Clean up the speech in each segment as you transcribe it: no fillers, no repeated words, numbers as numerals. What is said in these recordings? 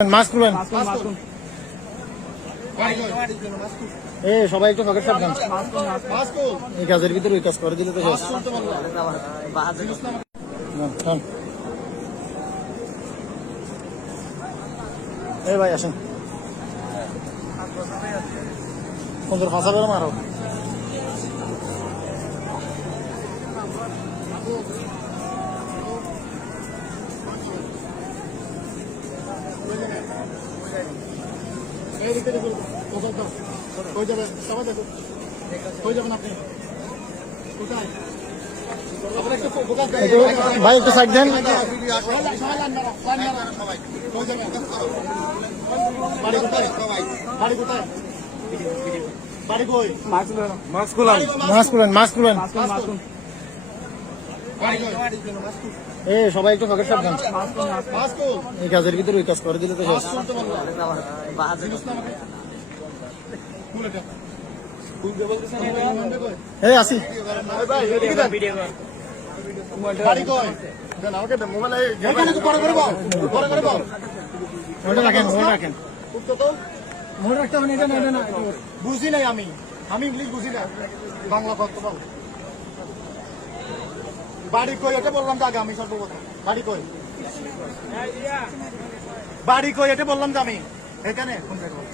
Mask খুলেন। সবাই একটু পকেট সাবধান। এই কাজের ভিতরে ওই কাজ করে দিলে তো ভাই আসেন সুন্দর ফাঁসা বেরো মারো। ভাই একটু সাইড দেন। সবাই একটু পকেট সাবধান। এই কাজের ভিতরে ওই কাজ করে দিলে তো আসি বুঝি নাই আমি ইংলিশ বুঝি না, বাংলা করতে পারবো। বাড়ি কই এটা বললাম তো আগে আমি সর্বপ্রথম। বাড়ি কই এটা বললাম যে আমি এখানে কোন জায়গায়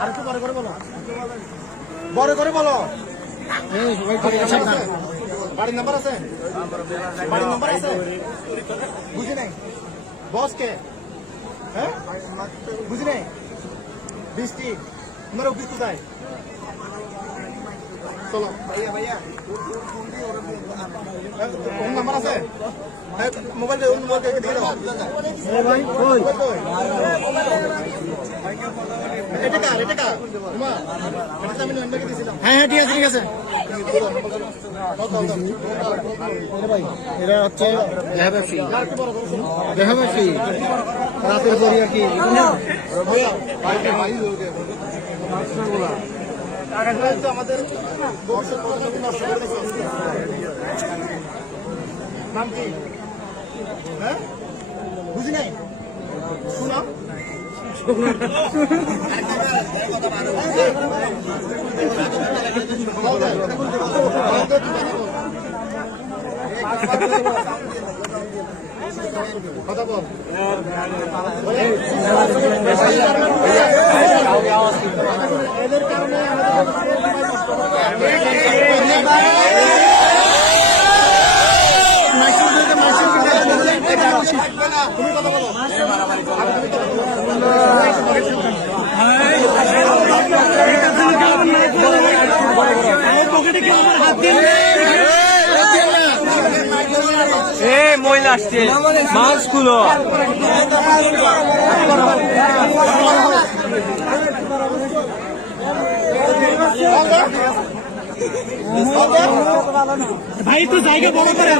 আর একটু বড় করে বলো, বড় করে বলো। বাড়ির নাম্বার আছে? বাড়ির নাম্বার আছে? বুঝি নাই বস কে? হ্যাঁ বুঝি নাই। বৃষ্টি তোমার অফিস কোথায়? চলো নাম্বার আছে মোবাইল দিয়ে দাও। হ্যাঁ ঠিক আছে ঠিক আছে। এরা হচ্ছে দেহাবাসী রাতের পরে আর কি আমাদের নাম কি? হ্যাঁ বুঝি নাই শুনো কথা বল। এদের কারণে তুমি কথা বলো। মহিলা আসছে মাস্কগুলো ভাই তো জায়গা বড় করে